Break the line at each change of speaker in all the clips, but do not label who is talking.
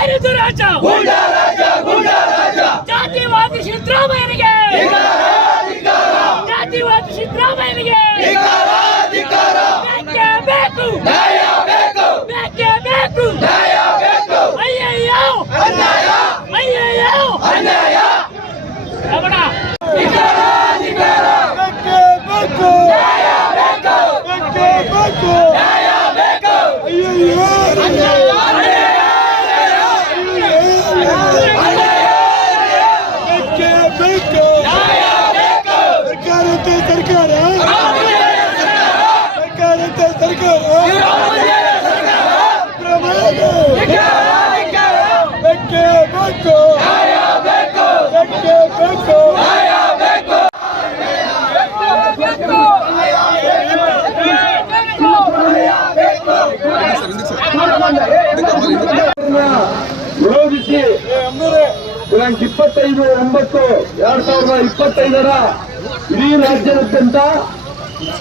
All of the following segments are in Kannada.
ರಾಜ್ಯ ಏನಿದು ರಾಜ್ಯ ಜಾತಿವಾದಿ ಸಿದ್ದರಾಮಯ್ಯನಿಗೆ. ಜಾತಿವಾದಿ ಸಿದ್ದರಾಮಯ್ಯನಿಗೆ. ಬೇಕೇ ಬೇಕು? ಬೇಕೇ
ಒಂಬತ್ತು ಎರಡ್ ಸಾವಿರದ ಇಪ್ಪತ್ತೈದರ ಇಡೀ ರಾಜ್ಯದಾದ್ಯಂತ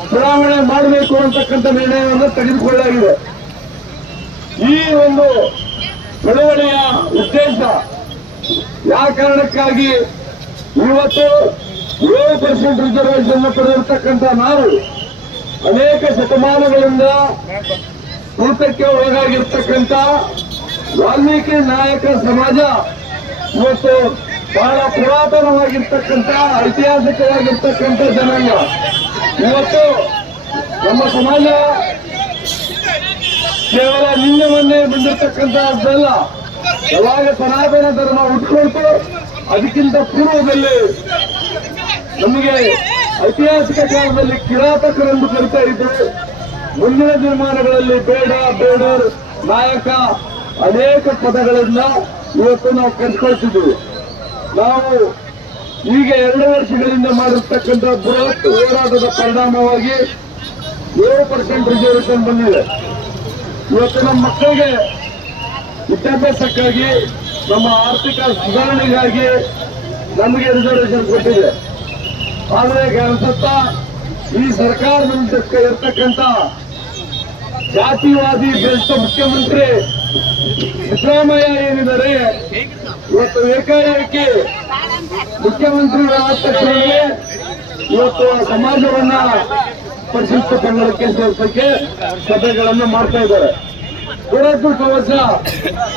ಚುನಾವಣೆ ಮಾಡಬೇಕು ಅಂತಕ್ಕಂಥ ನಿರ್ಣಯವನ್ನು ತೆಗೆದುಕೊಳ್ಳಲಾಗಿದೆ. ಈ ಒಂದು ಚಳವಳಿಯ ಉದ್ದೇಶ ಯಾವ ಕಾರಣಕ್ಕಾಗಿ ಇವತ್ತು ಏಳು ಪರ್ಸೆಂಟ್ ರಿಸರ್ವೇಷನ್ ಪಡೆದಿರ್ತಕ್ಕಂಥ ನಾವು ಅನೇಕ ಶತಮಾನಗಳಿಂದ ಊಟಕ್ಕೆ ಒಳಗಾಗಿರ್ತಕ್ಕಂಥ ವಾಲ್ಮೀಕಿ ನಾಯಕ ಸಮಾಜ ಇವತ್ತು ಬಹಳ ಪುರಾತನವಾಗಿರ್ತಕ್ಕಂಥ, ಐತಿಹಾಸಿಕವಾಗಿರ್ತಕ್ಕಂಥ ಜನಾಂಗ. ಇವತ್ತು ನಮ್ಮ ಸಮಾಜ ಕೇವಲ ನಿನ್ನೆ ಮೊನ್ನೆ ಯಾವಾಗ ಸನಾತನ ಧರ್ಮ ಉಟ್ಕೊಳ್ತು ಅದಕ್ಕಿಂತ ಪೂರ್ವದಲ್ಲಿ ನಮಗೆ ಐತಿಹಾಸಿಕ ಕಾಲದಲ್ಲಿ ಕಿರಾತಕರೆಂದು ಕರಿತಾ ಇದ್ದು. ಮುಂದಿನ ನಿರ್ಮಾಣಗಳಲ್ಲಿ ಬೇಡ, ಬೇಡರ್ ನಾಯಕ ಅನೇಕ ಪದಗಳನ್ನ ಇವತ್ತು ನಾವು ಕಲ್ತ್ಕೊಳ್ತಿದ್ವಿ ನಾವು ಈಗ ಎರಡು ವರ್ಷಗಳಿಂದ ಮಾಡಿರ್ತಕ್ಕಂಥ ಬೃಹತ್ ಹೋರಾಟದ ಪರಿಣಾಮವಾಗಿ ಏಳು ಪರ್ಸೆಂಟ್ ರಿಸರ್ವೇಷನ್ ಬಂದಿದೆ. ಇವತ್ತು ನಮ್ಮ ಮಕ್ಕಳಿಗೆ ವಿದ್ಯಾಭ್ಯಾಸಕ್ಕಾಗಿ, ನಮ್ಮ ಆರ್ಥಿಕ ಸುಧಾರಣೆಗಾಗಿ ನಮಗೆ ರಿಸರ್ವೇಷನ್ ಕೊಟ್ಟಿದೆ. ಆದರೆ ಅನ್ಸುತ್ತ ಈ ಸರ್ಕಾರದಿಂದ ಇರ್ತಕ್ಕಂಥ ಜಾತಿವಾದಿ, ಭ್ರಷ್ಟ ಮುಖ್ಯಮಂತ್ರಿ ಸಿದ್ದರಾಮಯ್ಯ ಏನಿದ್ದಾರೆ, ಇವತ್ತು ಏಕಾಏಕಿ ಮುಖ್ಯಮಂತ್ರಿಗಳಾದ ತಕ್ಷಣವೇ ಇವತ್ತು ಸಮಾಜವನ್ನ ಪರಿಶಿಷ್ಟ ಪಂಗಡಕ್ಕೆ ಸೇರ್ಸಕ್ಕೆ ಸಭೆಗಳನ್ನು ಮಾಡ್ತಾ ಇದ್ದಾರೆ. ದುರದೃಷ್ಟವಶ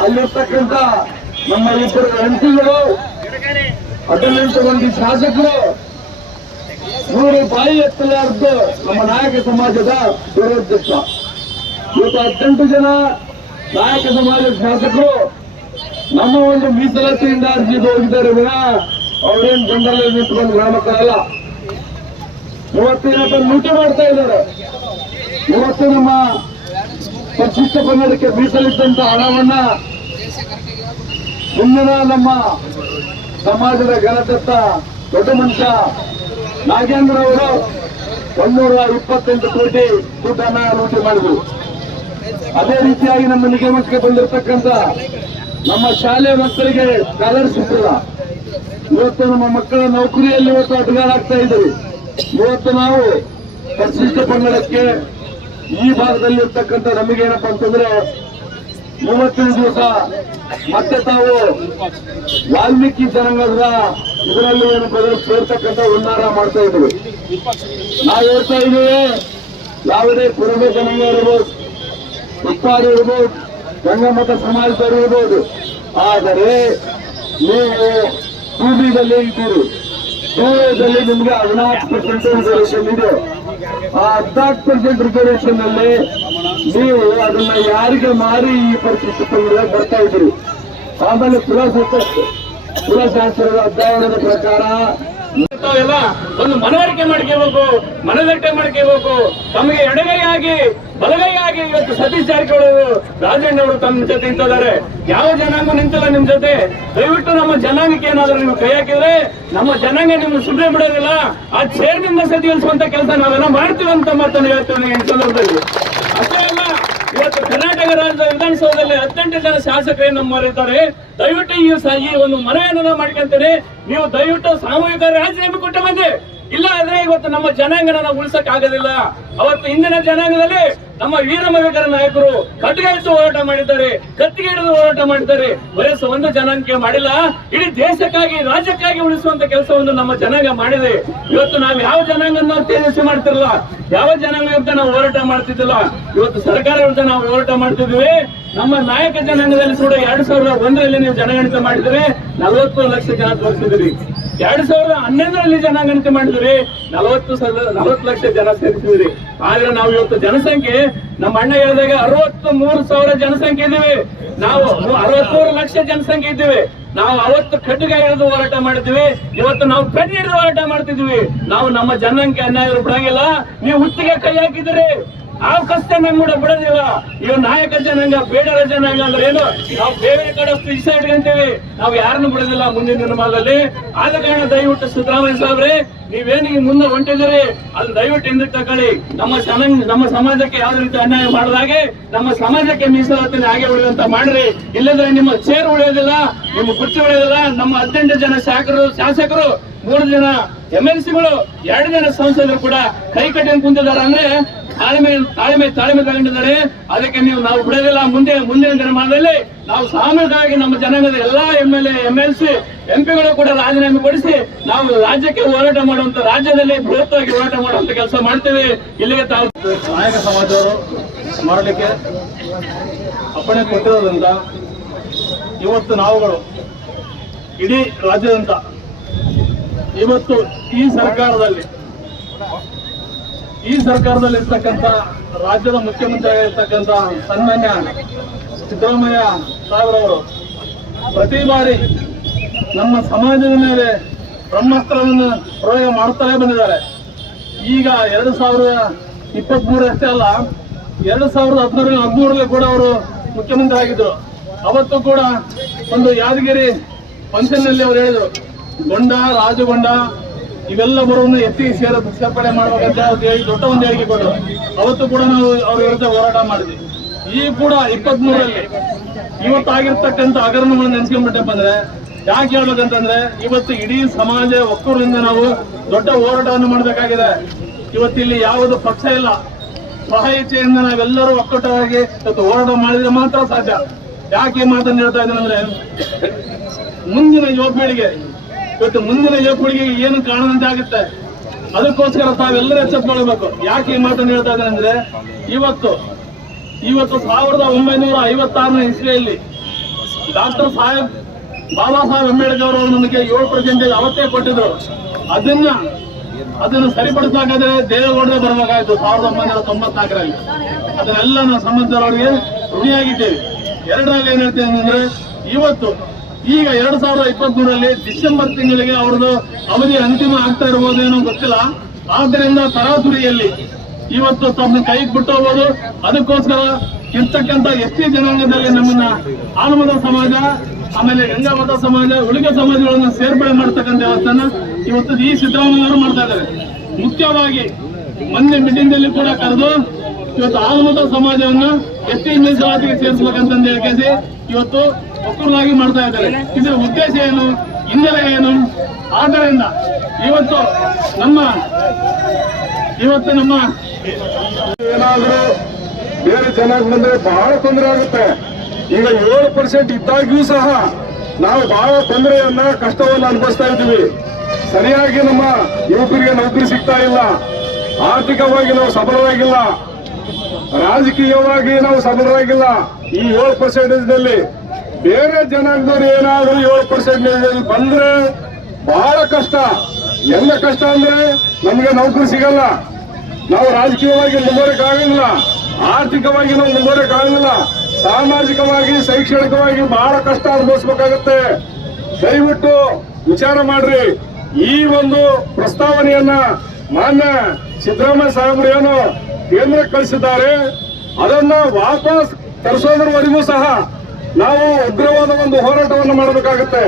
ಅಲ್ಲಿರ್ತಕ್ಕಂಥ ನಮ್ಮ ಇಬ್ಬರು ಎಂಪಿಗಳು, ಹದಿನೆಂಟು ಮಂದಿ ಶಾಸಕರು ನೂರು ಬಾಯಿ ಎತ್ತಲಾರ್ದು ನಮ್ಮ ನಾಯಕ ಸಮಾಜದ ದುರದೃಷ್ಟ. ಇವತ್ತು ಹದಿನೆಂಟು ಜನ ನಾಯಕ ಸಮಾಜದ ಶಾಸಕರು ನಮ್ಮ ಒಂದು ಮೀಸಲಾತಿಯಿಂದ ಅರ್ಜಿ ಹೋಗಿದ್ದಾರೆ ವಿನ ಅವ್ರೇನ್ ಬಂಡಲ್ಲಿ ನಿಂತ್ಕೊಂಡು ಗ್ರಾಮಕ್ಕಲ್ಲ ಇವತ್ತಿನ ಇವತ್ತು ಲೂಟಿ ಮಾಡ್ತಾ ಇದ್ದಾರೆ. ಇವತ್ತು ನಮ್ಮ ಪರಿಶಿಷ್ಟ ಪಂಗಡಕ್ಕೆ ಮೀಸಲಿದ್ದಂತ ಹಣವನ್ನ ಮುಂದಿನ ನಮ್ಮ ಸಮಾಜದ ಘನದತ್ತ ದೊಡ್ಡ ಮನುಷ್ಯ ನಾಗೇಂದ್ರ ಅವರು ಒಂದೂರ ಇಪ್ಪತ್ತೆಂಟು ಕೋಟಿ ದುಡ್ಡನ್ನ ಲೂಟಿ ಮಾಡಿದ್ರು. ಅದೇ ರೀತಿಯಾಗಿ ನಮ್ಮ ನಿಗಮಕ್ಕೆ ಬಂದಿರತಕ್ಕಂತ ನಮ್ಮ ಶಾಲೆ ಮಕ್ಕಳಿಗೆ ಸ್ಕಾಲರ್ಶಿಪ್ ಇಲ್ಲ. ಇವತ್ತು ನಮ್ಮ ಮಕ್ಕಳ ನೌಕರಿಯಲ್ಲಿ ಇವತ್ತು ಅಡ್ಗಾಲಾಗ್ತಾ ಇದ್ದೀವಿ ಇವತ್ತು ನಾವು ಪರಿಶಿಷ್ಟ ಪಂಗಡಕ್ಕೆ ಈ ಭಾಗದಲ್ಲಿ ಇರ್ತಕ್ಕಂಥ ನಮಗೇನಪ್ಪ ಅಂತಂದ್ರೆ ಮೂವತ್ತೈದು ದಿವಸ ಮತ್ತೆ ತಾವು ವಾಲ್ಮೀಕಿ ಜನಾಂಗದ ಇದರಲ್ಲಿ ಏನು ಬದಲು ಸೇರ್ತಕ್ಕಂಥ ಉನ್ನಾರ ಮಾಡ್ತಾ ಇದ್ದೀವಿ ನಾವು ಹೇಳ್ತಾ ಇದ್ದೀವಿ, ಯಾವುದೇ ಕುರುಬ ಜನಾಂಗ ಇರ್ಬೋದು ಉಪ್ಪಾರು ಇರ್ಬೋದು ಗಂಗಮತ ಸಮಾಜದವರು ಇರ್ಬೋದು. ಆದರೆ ನೀವು ಭೂಮಿದಲ್ಲಿ ಇದ್ದೀರಿ. ದೂರದಲ್ಲಿ ನಿಮ್ಗೆ ಹದಿನಾಲ್ಕು ಪರ್ಸೆಂಟ್ ರಿಸರ್ವೇಷನ್ ಇದೆ. ಆ ಹದಿನಾಲ್ಕು ಪರ್ಸೆಂಟ್ ರಿಸರ್ವೇಷನ್ ಅಲ್ಲಿ ನೀವು ಅದನ್ನ ಯಾರಿಗೆ ಮಾರಿ ಈ ಪರಿಸ್ಥಿತಿ ಬರ್ತಾ ಇದ್ರಿ ಆಮೇಲೆ ಕುಲಶಾಸ್ತ್ರ ಕುಲಶಾಸ್ತ್ರದ ಅಧ್ಯಯನದ ಪ್ರಕಾರ
ಎಲ್ಲ ಒಂದು ಮನವರಿಕೆ ಮಾಡ್ಕೋಬೇಕು, ಮನದಟ್ಟೆ ಮಾಡ್ಕೋಬೇಕು, ತಮಗೆ ಎಡಗೈಯಾಗಿ, ಬಲಗೈಯಾಗಿ ಇವತ್ತು ಸತೀಶ್ ಜಾರಕಿಹೊಳಿ ರಾಜಣ್ಣ ಅವರು ತಮ್ಮ ಜೊತೆ ನಿಂತಿದ್ದಾರೆ. ಯಾವ ಜನಾಂಗ ನಿಂತಿಲ್ಲ ನಿಮ್ ಜೊತೆ? ದಯವಿಟ್ಟು ನಮ್ಮ ಜನಾಂಗಕ್ಕೆ ಏನಾದ್ರು ನೀವು ಕೈ ಹಾಕಿದ್ರೆ, ನಮ್ಮ ಜನಾಂಗ ನಿಮ್ಗೆ ಸುಮ್ಮನೆ ಬಿಡೋದಿಲ್ಲ. ಆ ಚೇರ್ನಿಂದ ಸತಿ ಕೆಲಸ ನಾವೆಲ್ಲ ಮಾಡ್ತೀವಿ ಅಂತ ಮಾತನ್ನು ಹೇಳ್ತೀವಿ ಈ ಸಂದರ್ಭದಲ್ಲಿ. ಅಷ್ಟೇ ಅಲ್ಲ ಇವತ್ತು ಕರ್ನಾಟಕ ರಾಜ್ಯದ ವಿಧಾನಸೌಧದಲ್ಲಿ ಹದಿನೆಂಟು ಜನ ಶಾಸಕರು ನಮ್ಮವರಿದ್ದಾರೆ ದಯವಿಟ್ಟು ಈ ಒಂದು ಮನವಿಯನ್ನ ನಾವು ಮಾಡ್ಕೊಂತೇನೆ. ನೀವು ದಯವಿಟ್ಟು ಸಾಮೂಹಿಕ ರಾಜೀನಾಮೆ ಕೊಟ್ಟು ಬಂದೆ. ಇಲ್ಲ ಆದ್ರೆ ಇವತ್ತು ನಮ್ಮ ಜನಾಂಗನ ಉಳಿಸಕ್ ಆಗೋದಿಲ್ಲ ಅವತ್ತು ಇಂದಿನ ಜನಾಂಗದಲ್ಲಿ ನಮ್ಮ ವೀರ ವೀರಮವಿಕರ ನಾಯಕರು ಹಿಡಿದು ಹೋರಾಟ ಮಾಡಿದ್ದಾರೆ, ಕತ್ತಿಗೆ ಹಿಡಿದು ಹೋರಾಟ ಮಾಡಿದ್ದಾರೆ. ಬರೀ ಸ- ಒಂದು ಜನಾಂಗಕ್ಕೆ ಮಾಡಿಲ್ಲ, ಇಡೀ ದೇಶಕ್ಕಾಗಿ, ರಾಜ್ಯಕ್ಕಾಗಿ ಉಳಿಸುವಂತ ಕೆಲಸವನ್ನು ನಮ್ಮ ಜನಾಂಗ ಮಾಡಿದೆ. ಇವತ್ತು ನಾವು ಯಾವ ಜನಾಂಗ ತೇಜಸ್ವಿ ಮಾಡ್ತಿರಲ್ಲ? ಯಾವ ಜನಾಂಗ ಅಂತ ನಾವು ಹೋರಾಟ ಮಾಡ್ತಿದ್ದಿಲ್ಲ? ಇವತ್ತು ಸರ್ಕಾರ ವಿರುದ್ಧ ನಾವು ಹೋರಾಟ ಮಾಡ್ತಿದ್ವಿ ನಮ್ಮ ನಾಯಕ ಜನಾಂಗದಲ್ಲಿ ಕೂಡ ಎರಡ್ ಸಾವಿರದ ಒಂದರಲ್ಲಿ ನೀವು ಜನಗಣತಿ ಮಾಡಿದರೆ ನಲವತ್ತು ಲಕ್ಷ ಜನ ತೋರಿಸಿದ್ರಿ ಎರಡ್ ಸಾವಿರದ ಹನ್ನೊಂದರಲ್ಲಿ ಜನಗಣತಿ ಮಾಡಿದ್ರಿ. ನಲವತ್ತು ನಲವತ್ತು ಲಕ್ಷ ಜನ ಸೇರಿಸಿದ್ರಿ. ಆದ್ರೆ ನಾವು ಇವತ್ತು ಜನಸಂಖ್ಯೆ, ನಮ್ಮ ಅಣ್ಣ ಹೇಳಿದಾಗ ಅರವತ್ತು ಮೂರು ಸಾವಿರ ಜನಸಂಖ್ಯೆ ಇದೀವಿ ನಾವು ಅರವತ್ಮೂರು ಲಕ್ಷ ಜನಸಂಖ್ಯೆ ಇದ್ದೀವಿ. ನಾವು ಅವತ್ತು ಕಟ್ಟಿಗೆ ಹಿಡಿದು ಹೋರಾಟ ಮಾಡಿದ್ವಿ. ಇವತ್ತು ನಾವು ಕಣ್ಣು ಹಿಡಿದು ಹೋರಾಟ ಮಾಡ್ತಿದ್ವಿ ನಾವು ನಮ್ಮ ಜನಾಂಗ ಅನ್ಯಾಯ ಬಿಡಂಗಿಲ್ಲ. ನೀವು ಹುಟ್ಟಿಗೆ ಕೈ ಹಾಕಿದ್ರಿ ಕಷ್ಟ ಕೂಡ ಬಿಡೋದಿಲ್ಲ. ಇವ್ ನಾಯಕ ಜನಾಂಗ, ಬೇಡರ ಜನಾಂಗ ಅಂದ್ರೆ ಏನು? ನಾವು ಬೇರೆ ಕಡೆ ಇಷ್ಟ ಇಟ್ಕೊಂತೀವಿ ನಾವು ಯಾರನ್ನು ಬಿಡೋದಿಲ್ಲ ಮುಂದಿನ ದಿನಮಾನದಲ್ಲಿ. ಆದ ಕಾರಣ ದಯವಿಟ್ಟು ಸಿದ್ದರಾಮಯ್ಯ ಸಾಹೇಬ್ರೆ ನೀವೇನಿಗೆ ಮುಂದೆ ಹೊಂಟಿದ್ದೀರಿ? ಅಲ್ಲಿ ದಯವಿಟ್ಟು ಹಿಂದಕ್ಕೆ ತಗೊಳ್ಳಿ. ನಮ್ಮ ಸಮ ನಮ್ಮ ಸಮಾಜಕ್ಕೆ ಯಾವ ರೀತಿ ಅನ್ಯಾಯ ಮಾಡದಾಗೆ ನಮ್ಮ ಸಮಾಜಕ್ಕೆ ಮೀಸಲಾತಿನ ಹಾಗೆ ಉಳಿಯುವಂತ ಮಾಡ್ರಿ. ಇಲ್ಲದ್ರೆ ನಿಮ್ಮ ಚೇರ್ ಉಳಿಯೋದಿಲ್ಲ, ನಿಮ್ಮ ಕುರ್ಚಿ ಉಳಿಯೋದಿಲ್ಲ. ನಮ್ಮ ಹದಿನೆಂಟು ಜನ ಶಾಸಕರು ಶಾಸಕರು, ಮೂರು ಜನ ಎಂ ಎಲ್ ಸಿಗಳು ಎರಡು ಜನ ಸಂಸದರು ಕೂಡ ಕೈ ಕಟ್ಟಿನ ಕುಂತಿದ್ದಾರೆ ಅಂದ್ರೆ ತಾಳ್ಮೆ ತಾಳ್ಮೆ ತಾಳ್ಮೆ ತಗೊಂಡಿದ್ದಾರೆ. ಅದಕ್ಕೆ ನೀವು ನಾವು ಬಿಡೋದಿಲ್ಲ ಮುಂದೆ, ಮುಂದಿನ ದಿನಮಾನದಲ್ಲಿ ನಾವು ಸಾಮೂಹಿಕವಾಗಿ ನಮ್ಮ ಜನಾಂಗದ ಎಲ್ಲಾ M L A M L C ಎಂಪಿಗಳು ಕೂಡ ರಾಜೀನಾಮೆ ಕೊಡಿಸಿ ನಾವು ರಾಜ್ಯಕ್ಕೆ ಹೋರಾಟ ಮಾಡುವಂತ ರಾಜ್ಯದಲ್ಲಿ ಬೃಹತ್ತಾಗಿ ಹೋರಾಟ ಮಾಡುವಂತ ಕೆಲಸ ಮಾಡ್ತೇವೆ. ಇಲ್ಲಿಗೆ ತಾವು
ನಾಯಕ ಸಮಾಜವರು ಮಾಡಲಿಕ್ಕೆ ಅಪ್ಪಣೆ ಕೊಟ್ಟಿರೋದ್ರಿಂದ ಇವತ್ತು ನಾವುಗಳು ಇಡೀ ರಾಜ್ಯದಂತ ಇವತ್ತು ಈ ಸರ್ಕಾರದಲ್ಲಿ ಈ ಸರ್ಕಾರದಲ್ಲಿ ಇರ್ತಕ್ಕಂಥ ರಾಜ್ಯದ ಮುಖ್ಯಮಂತ್ರಿ ಆಗಿರ್ತಕ್ಕಂಥ ಸನ್ಮಾನ್ಯ ಸಿದ್ದರಾಮಯ್ಯ ಸಾಹೇಬ್ರವರು ಪ್ರತಿ ಬಾರಿ ನಮ್ಮ ಸಮಾಜದ ಮೇಲೆ ಬ್ರಹ್ಮಾಸ್ತ್ರವನ್ನು ಪ್ರಯೋಗ ಮಾಡುತ್ತಲೇ ಬಂದಿದ್ದಾರೆ. ಈಗ ಎರಡು ಸಾವಿರದ ಇಪ್ಪತ್ತ್ ಅಷ್ಟೇ ಅಲ್ಲ, ಎರಡು ಸಾವಿರದ ಹದಿನಾರು ಹದಿಮೂರರಲ್ಲಿ ಕೂಡ ಅವರು ಮುಖ್ಯಮಂತ್ರಿ ಆಗಿದ್ದರು ಅವತ್ತು ಕೂಡ ಒಂದು ಯಾದಗಿರಿ ಫಂಕ್ಷನ್ನಲ್ಲಿ ಅವರು ಹೇಳಿದರು, ಗೊಂಡ, ರಾಜಗೊಂಡ ಇವೆಲ್ಲವರನ್ನು ಎತ್ತಿ ಸೇರ ಸೇರ್ಪಡೆ ಮಾಡುವಂತ ಹೇಳಿ ದೊಡ್ಡ ಒಂದು ಹೇಳಿಕೆ ಅವತ್ತು ಕೂಡ ನಾವು ಅವ್ರ ವಿರುದ್ಧ ಹೋರಾಟ ಮಾಡಿದ್ವಿ. ಈ ಕೂಡ ಇಪ್ಪತ್ತ್ ಮೂರಲ್ಲಿ ಇವತ್ತಾಗಿರ್ತಕ್ಕಂಥ ಹಗರಣಗಳನ್ನು ನೆನ್ಸ್ಕೊಂಡ್ಬಿಟ್ಟಪ್ಪ ಅಂದ್ರೆ, ಯಾಕೆ ಹೇಳ್ಬೇಕಂತಂದ್ರೆ ಇವತ್ತು ಇಡೀ ಸಮಾಜ ಒಕ್ಕೂರಿಂದ ನಾವು ದೊಡ್ಡ ಹೋರಾಟವನ್ನು ಮಾಡಬೇಕಾಗಿದೆ. ಇವತ್ತಿಲ್ಲಿ ಯಾವುದು ಪಕ್ಷ ಇಲ್ಲ. ಸಹ ಇಚ್ಛೆಯಿಂದ ನಾವೆಲ್ಲರೂ ಒಕ್ಕೂಟವಾಗಿ ಇವತ್ತು ಹೋರಾಟ ಮಾಡಿದ್ರೆ ಮಾತ್ರ ಸಾಧ್ಯ. ಯಾಕೆ ಮಾತನ್ನು ಹೇಳ್ತಾ ಇದ್ದೇನೆ ಅಂದ್ರೆ, ಮುಂದಿನ ಯುವ ಪೀಳಿಗೆ ಇವತ್ತು ಮುಂದಿನ ಯುವಕಳಿಗೆ ಏನು ಕಾಣದಂತೆ ಆಗುತ್ತೆ? ಅದಕ್ಕೋಸ್ಕರ ತಾವೆಲ್ಲರೂ ಎಚ್ಚೆತ್ಕೊಳ್ಬೇಕು ಯಾಕೆ ಈ ಮಾತನ್ನು ಹೇಳ್ತಾ ಇದ್ದಾರೆ ಅಂದ್ರೆ, ಇವತ್ತು ಇವತ್ತು ಸಾವಿರದ ಒಂಬೈನೂರ ಐವತ್ತಾರನೇ ಇಸ್ವಿಯಲ್ಲಿ ಡಾಕ್ಟರ್ ಸಾಹೇಬ್, ಬಾಬಾ ಸಾಹೇಬ್ ಅಂಬೇಡ್ಕರ್ ಅವರು ನಮಗೆ ಏಳು ಪರ್ಸೆಂಟೇಜ್ ಅವತ್ತೇ ಕೊಟ್ಟಿದ್ರು. ಅದನ್ನ, ಅದನ್ನು ಸರಿಪಡಿಸಬೇಕಾದ್ರೆ ದೇವೇಗೌಡರೇ ಬರಬೇಕಾಯ್ತು ಸಾವಿರದ ಒಂಬೈನೂರ ತೊಂಬತ್ನಾಲ್ಕರಲ್ಲಿ. ಅದನ್ನೆಲ್ಲ ನಾವು ಸಂಬಂಧದವರಿಗೆ ಋಣಿಯಾಗಿದ್ದೇವೆ. ಎರಡರಲ್ಲಿ ಏನ್ ಹೇಳ್ತೇನೆ ಅಂದ್ರೆ, ಇವತ್ತು ಈಗ ಎರಡ್ ಸಾವಿರದ ಇಪ್ಪತ್ತ್ ಮೂರರಲ್ಲಿ ಡಿಸೆಂಬರ್ ತಿಂಗಳಿಗೆ ಅವ್ರದ್ದು ಅವಧಿ ಅಂತಿಮ ಆಗ್ತಾ ಇರ್ಬೋದೇನೋ ಗೊತ್ತಿಲ್ಲ. ಆದ್ರಿಂದ ತರಾತುರಿಯಲ್ಲಿ ಇವತ್ತು ತಮ್ಮ ಕೈ ಬಿಟ್ಟು ಹೋಗೋದು. ಅದಕ್ಕೋಸ್ಕರ ಇರ್ತಕ್ಕಂಥ ಟಿ ಜನಾಂಗದಲ್ಲಿ ನಮ್ಮನ್ನ ಆಲಮದ ಸಮಾಜ, ಆಮೇಲೆ ಗಂಗಾಮತ ಸಮಾಜ ಉಳಿಕೆ ಸಮಾಜಗಳನ್ನ ಸೇರ್ಪಡೆ ಮಾಡ್ತಕ್ಕಂಥ ವ್ಯವಸ್ಥೆನ ಇವತ್ತು ಈ ಸಿದ್ದರಾಮಯ್ಯವರು ಮಾಡ್ತಾ ಇದ್ದಾರೆ. ಮುಖ್ಯವಾಗಿ ಮೊನ್ನೆ ಮೀಟಿಂಗ್ ಕೂಡ ಕರೆದು ಇವತ್ತು ಆಲಮತ ಸಮಾಜವನ್ನ ಎಸ್ಟಿ ಮೀಸಲಾತಿಗೆ ಸೇರಿಸಬೇಕಂತಂದು ಹೇಳಿ ಇವತ್ತು ಒಕ್ಕೂರಾಗಿ ಮಾಡ್ತಾ ಇದ್ದಾರೆ. ಇದರ ಉದ್ದೇಶ ಏನು? ಹಿನ್ನೆಲೆ ಏನು? ಆದ್ದರಿಂದ ಇವತ್ತು ನಮ್ಮ ಇವತ್ತು ನಮ್ಮ
ಏನಾದರೂ ಬೇರೆ ಚೆನ್ನಾಗಿ ಬಂದ್ರೆ ಬಹಳ ತೊಂದರೆ ಆಗುತ್ತೆ. ಈಗ ಏಳು ಪರ್ಸೆಂಟ್ ಇದ್ದಾಗ್ಯೂ ಸಹ ನಾವು ಬಹಳ ತೊಂದರೆಯನ್ನ, ಕಷ್ಟವನ್ನು ಅನುಭವಿಸ್ತಾ ಇದ್ದೀವಿ. ಸರಿಯಾಗಿ ನಮ್ಮ ಯುವಕರಿಗೆ ನೌಕರಿ ಸಿಗ್ತಾ ಇಲ್ಲ. ಆರ್ಥಿಕವಾಗಿ ನಾವು ಸಬಲರಾಗಿಲ್ಲ ರಾಜಕೀಯವಾಗಿ ನಾವು ಸಬರಾಗಿಲ್ಲ ಈ ಏಳು ಪರ್ಸೆಂಟೇಜ್ನಲ್ಲಿ ಬೇರೆ ಜನಾಂಗದವ್ರು ಏನಾದರೂ ಏಳು ಪರ್ಸೆಂಟೇಜ್ ಬಂದ್ರೆ ಬಹಳ ಕಷ್ಟ. ಎಲ್ಲ ಕಷ್ಟ ಅಂದ್ರೆ ನಮಗೆ ನೌಕರಿ ಸಿಗಲ್ಲ. ನಾವು ರಾಜಕೀಯವಾಗಿ ಮುಂದುವರಕ್ ಆಗಂಗಿಲ್ಲ. ಆರ್ಥಿಕವಾಗಿ ನಾವು ಮುಂದುವರಕ್ ಆಗಂಗಿಲ್ಲ. ಸಾಮಾಜಿಕವಾಗಿ, ಶೈಕ್ಷಣಿಕವಾಗಿ ಬಹಳ ಕಷ್ಟ ಅನುಭವಿಸ್ಬೇಕಾಗತ್ತೆ. ದಯವಿಟ್ಟು ವಿಚಾರ ಮಾಡ್ರಿ. ಈ ಒಂದು ಪ್ರಸ್ತಾವನೆಯನ್ನ ಮಾನ್ಯ ಸಿದ್ದರಾಮಯ್ಯ ಸಾಹೇಬ್ರು ಏನು ಕೇಂದ್ರಕ್ಕೆ ಕಳಿಸಿದ್ದಾರೆ. ಅದನ್ನ ವಾಪಸ್ ತರಿಸೋದ್ರವರೆಗೂ ಸಹ ನಾವು ಉಗ್ರವಾದ ಒಂದು ಹೋರಾಟವನ್ನು ಮಾಡಬೇಕಾಗುತ್ತೆ.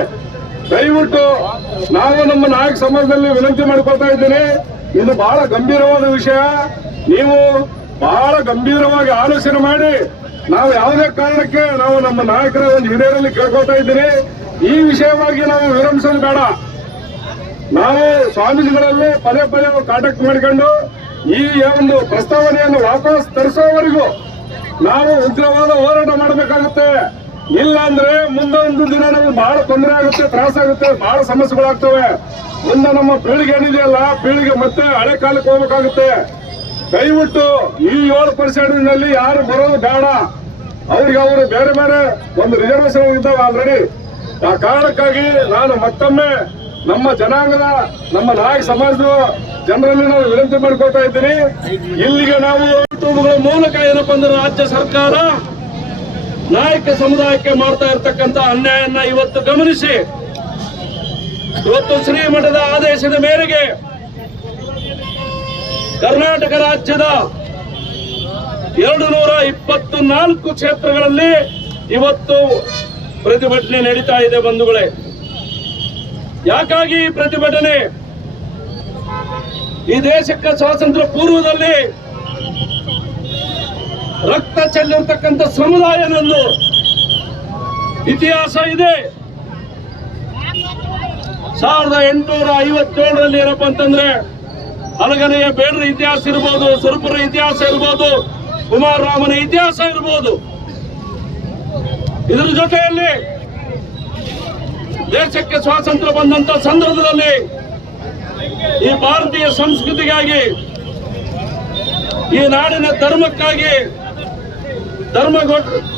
ದಯವಿಟ್ಟು ನಾವು ನಮ್ಮ ನಾಯಕ ಸಮಾಜದಲ್ಲಿ ವಿನಂತಿ ಮಾಡಿಕೊಳ್ತಾ ಇದ್ದೀನಿ. ಇದು ಬಹಳ ಗಂಭೀರವಾದ ವಿಷಯ. ನೀವು ಬಹಳ ಗಂಭೀರವಾಗಿ ಆಲೋಚನೆ ಮಾಡಿ. ನಾವು ಯಾವುದೇ ಕಾರಣಕ್ಕೆ ನಾವು ನಮ್ಮ ನಾಯಕರ ಒಂದು ಹಿರಿಯರಲ್ಲಿ ಕೇಳ್ಕೊಳ್ತಾ ಇದ್ದೀನಿ. ಈ ವಿಷಯವಾಗಿ ನಾವು ವಿರಮಿಸಲು ಬೇಡ. ನಾವು ಸ್ವಾಮೀಜಿಗಳಲ್ಲಿ ಪದೇ ಪದೇ ಕಾಂಟ್ಯಾಕ್ಟ್ ಮಾಡಿಕೊಂಡು ಈ ಒಂದು ಪ್ರಸ್ತಾವನೆಯನ್ನು ವಾಪಸ್ ತರಿಸೋವರೆಗೂ ನಾವು ಉಗ್ರವಾದ ಹೋರಾಟ ಮಾಡಬೇಕಾಗುತ್ತೆ. ಇಲ್ಲ ಅಂದ್ರೆ ಮುಂದೆ ಒಂದು ದಿನ ನಮಗೆ ಬಹಳ ತೊಂದರೆ ಆಗುತ್ತೆ ತ್ರಾಸಾಗುತ್ತೆ ಬಹಳ ಸಮಸ್ಯೆಗಳಾಗ್ತವೆ. ಮುಂದೆ ನಮ್ಮ ಪೀಳಿಗೆ ಏನಿದೆಯಲ್ಲ, ಪೀಳಿಗೆ ಮತ್ತೆ ಹಳೆ ಕಾಲಕ್ಕೆ ಹೋಗ್ಬೇಕಾಗುತ್ತೆ. ದಯವಿಟ್ಟು ಈ ಏಳು ಪರ್ಸೆಂಟ್ನಲ್ಲಿ ಯಾರು ಬರೋದು ಬೇಡ. ಅವ್ರಿಗೆ ಅವರು ಬೇರೆ ಬೇರೆ ಒಂದು ರಿಸರ್ವೇಶನ್ ಇದ್ದಾವೆ ಆಲ್ರೆಡಿ ಆ ಕಾರಣಕ್ಕಾಗಿ ನಾನು ಮತ್ತೊಮ್ಮೆ ನಮ್ಮ ಜನಾಂಗದ, ನಮ್ಮ ನಾಯಕ ಸಮಾಜದ ಜನರಲ್ಲಿ ನಾವು ವಿನಂತಿ ಮಾಡ್ಕೊಳ್ತಾ ಇದ್ದೀನಿ. ಇಲ್ಲಿಗೆ ನಾವು
ಮೂಲಕ ಏನಪ್ಪ ಅಂದ್ರೆ ರಾಜ್ಯ ಸರ್ಕಾರ ನಾಯಕ ಸಮುದಾಯಕ್ಕೆ ಮಾಡ್ತಾ ಇರ್ತಕ್ಕಂಥ ಅನ್ಯಾಯನ್ನ ಇವತ್ತು ಗಮನಿಸಿ. ಇವತ್ತು ಶ್ರೀಮಠದ ಆದೇಶದ ಮೇರೆಗೆ ಕರ್ನಾಟಕ ರಾಜ್ಯದ
ಎರಡು ನೂರ ಇಪ್ಪತ್ತು ನಾಲ್ಕು ಕ್ಷೇತ್ರಗಳಲ್ಲಿ ಇವತ್ತು ಪ್ರತಿಭಟನೆ ನಡೀತಾ ಇದೆ ಬಂಧುಗಳೇ. ಯಾಕಾಗಿ ಈ ಪ್ರತಿಭಟನೆ? ಈ ದೇಶಕ್ಕೆ ಸ್ವಾತಂತ್ರ್ಯ ಪೂರ್ವದಲ್ಲಿ ರಕ್ತ ಚೆಲ್ಲಿರ್ತಕ್ಕಂಥ ಸಮುದಾಯ ನಂದು ಇತಿಹಾಸ ಇದೆ. ಸಾವಿರದ ಎಂಟುನೂರ ಐವತ್ತೇಳರಲ್ಲಿ ಏನಪ್ಪ ಅಂತಂದ್ರೆ ಅಲಗನೆಯ ಬೇಡರ ಇತಿಹಾಸ ಇರ್ಬೋದು, ಸುರಪುರ ಇತಿಹಾಸ ಇರ್ಬೋದು, ಕುಮಾರರಾಮನ ಇತಿಹಾಸ ಇರ್ಬೋದು. ಇದರ ಜೊತೆಯಲ್ಲಿ ದೇಶಕ್ಕೆ ಸ್ವಾತಂತ್ರ್ಯ ಬಂದಂತ ಸಂದರ್ಭದಲ್ಲಿ ಈ ಭಾರತೀಯ ಸಂಸ್ಕೃತಿಗಾಗಿ ಈ ನಾಡಿನ ಧರ್ಮಕ್ಕಾಗಿ ಧರ್ಮ